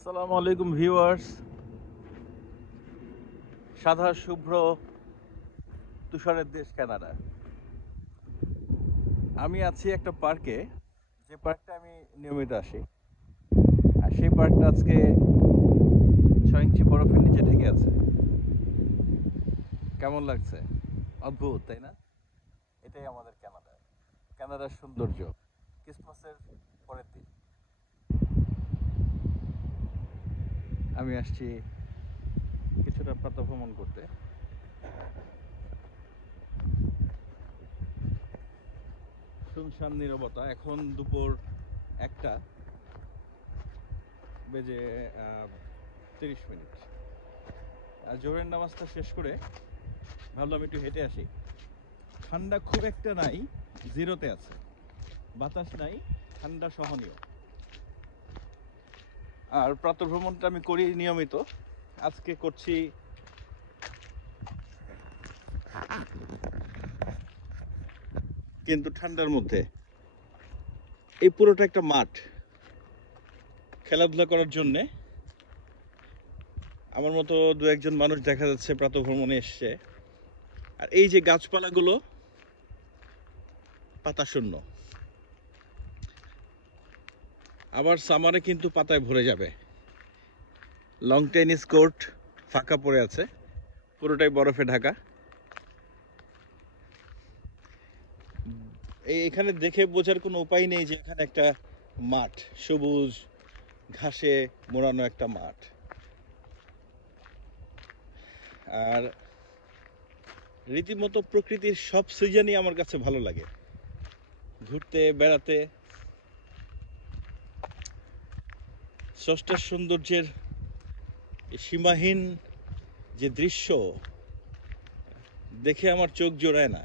আসসালামু আলাইকুম ভিউয়ার্স। সাদা শুভ্র তুষারের দেশ কানাডা। আমি আছি একটা পার্কে, যে পার্কটা আমি নিয়মিত আসি। আর সেই পার্কটা আজকে 6 ইঞ্চি বরফের নিচে ঢেকে আছে। কেমন লাগছে? অদ্ভুত, তাই না? এটাই আমাদের কানাডা, কানাডার সৌন্দর্য। ক্রিসমাসের পরের দিন আমি আসছি কিছুটা প্রাতঃভ্রমণ করতে। শুনশান নীরবতা। এখন দুপুর 1:30 আর জোহরের নামাজটা শেষ করে ভাবলাম একটু হেঁটে আসি। ঠান্ডা খুব একটা নাই, জিরোতে আছে, বাতাস নাই, ঠান্ডা সহনীয়। আর প্রাতঃভ্রমণটা আমি করি নিয়মিত, আজকে করছি কিন্তু ঠান্ডার মধ্যে। এই পুরোটা একটা মাঠ খেলাধুলা করার জন্যে। আমার মতো দু একজন মানুষ দেখা যাচ্ছে প্রাতঃভ্রমণে এসছে। আর এই যে গাছপালাগুলো পাতা শূন্য, আবার সামারে কিন্তু পাতায় ভরে যাবে। লং টেনিস কোর্ট ফাঁকা পড়ে আছে, পুরোটাই বরফে ঢাকা। এখানে দেখে বোঝার কোনো উপায় নেই যে এখানে একটা মাঠ, সবুজ ঘাসে মোড়ানো একটা মাঠ। আর রীতিমতো প্রকৃতির সব সিজনই আমার কাছে ভালো লাগে, ঘুরতে বেড়াতে। স্রষ্টার সৌন্দর্যের সীমাহীন যে দৃশ্য দেখে আমার চোখ জোড়ায় না।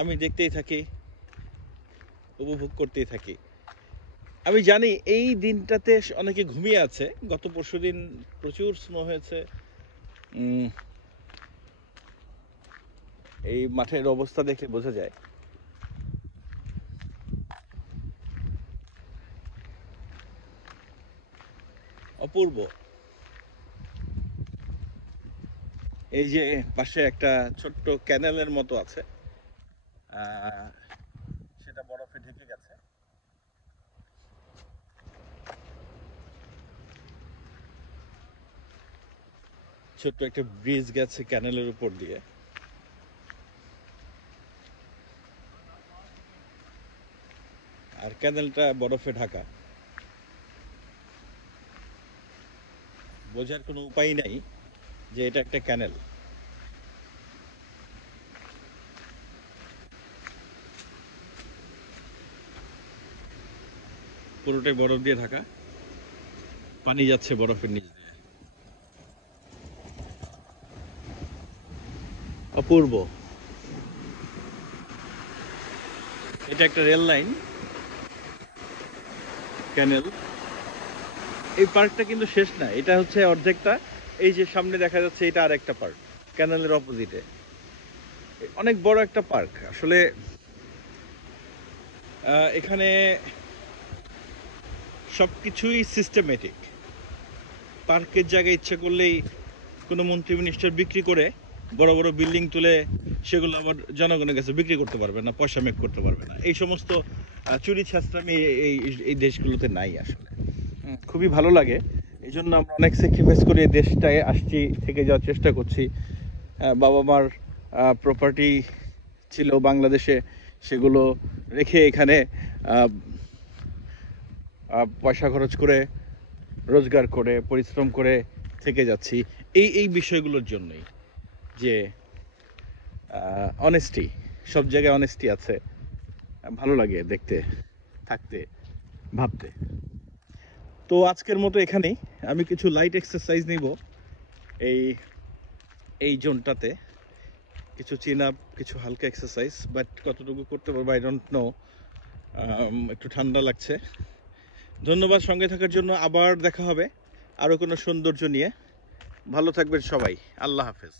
আমি দেখতেই থাকি, উপভোগ করতেই থাকি। আমি জানি এই দিনটাতে অনেকে ঘুমিয়ে আছে। গত পরশুদিন প্রচুর স্নো হয়েছে। এই মাঠের অবস্থা দেখে বোঝা যায়। অপূর্ব। এই যে পাশে একটা ছোট্ট ক্যানেলের মতো আছে, সেটা বরফে ঢেকে গেছে। ছোট্ট একটা ব্রিজ গেছে ক্যানেলের উপর দিয়ে। আর ক্যানেলটা বরফে ঢাকা। বোঝার কোনো উপায় নাই যে এটা একটা ক্যানেল। পুরোটাই বরফ দিয়ে ঢাকা, পানি যাচ্ছে বরফের নিচ দিয়ে। অপূর্ব। এটা একটা রেল লাইন, ক্যানেল। এই পার্কটা কিন্তু শেষ না, এটা হচ্ছে অর্ধেকটা। এই যে সামনে দেখা যাচ্ছে, এটা আর একটা পার্ক, ক্যানেলের অপোজিটে। অনেক বড় একটা পার্ক আসলে। এখানে সবকিছুই সিস্টেমেটিক। পার্কের জায়গায় ইচ্ছা করলেই কোনো মন্ত্রী মিনিস্টার বিক্রি করে বড় বড় বিল্ডিং তুলে সেগুলো আবার জনগণের কাছে বিক্রি করতে পারবে না, পয়সা মেক করতে পারবে না। এই সমস্ত চুরি ছাঁচড়ামি এই এই দেশগুলোতে নাই আসলে। খুবই ভালো লাগে। এই জন্য আমরা অনেক স্যাক্রিফাইস করে এই দেশটায় আসছি, থেকে যাওয়ার চেষ্টা করছি। বাবা মার প্রপার্টি ছিল বাংলাদেশে, সেগুলো রেখে এখানে পয়সা খরচ করে, রোজগার করে, পরিশ্রম করে থেকে যাচ্ছি এই এই বিষয়গুলোর জন্যই। যে অনেস্টি, সব জায়গায় অনেস্টি আছে। ভালো লাগে দেখতে, থাকতে, ভাবতে। তো আজকের মতো এখানেই। আমি কিছু লাইট এক্সারসাইজ নিব এই এই জোনটাতে, কিছু চিন আপ, কিছু হালকা এক্সারসাইজ, বাট কতটুকু করতে পারবো আই ডোন্ট নো। একটু ঠান্ডা লাগছে। ধন্যবাদ সঙ্গে থাকার জন্য। আবার দেখা হবে আরও কোনো সৌন্দর্য নিয়ে। ভালো থাকবেন সবাই। আল্লাহ হাফেজ।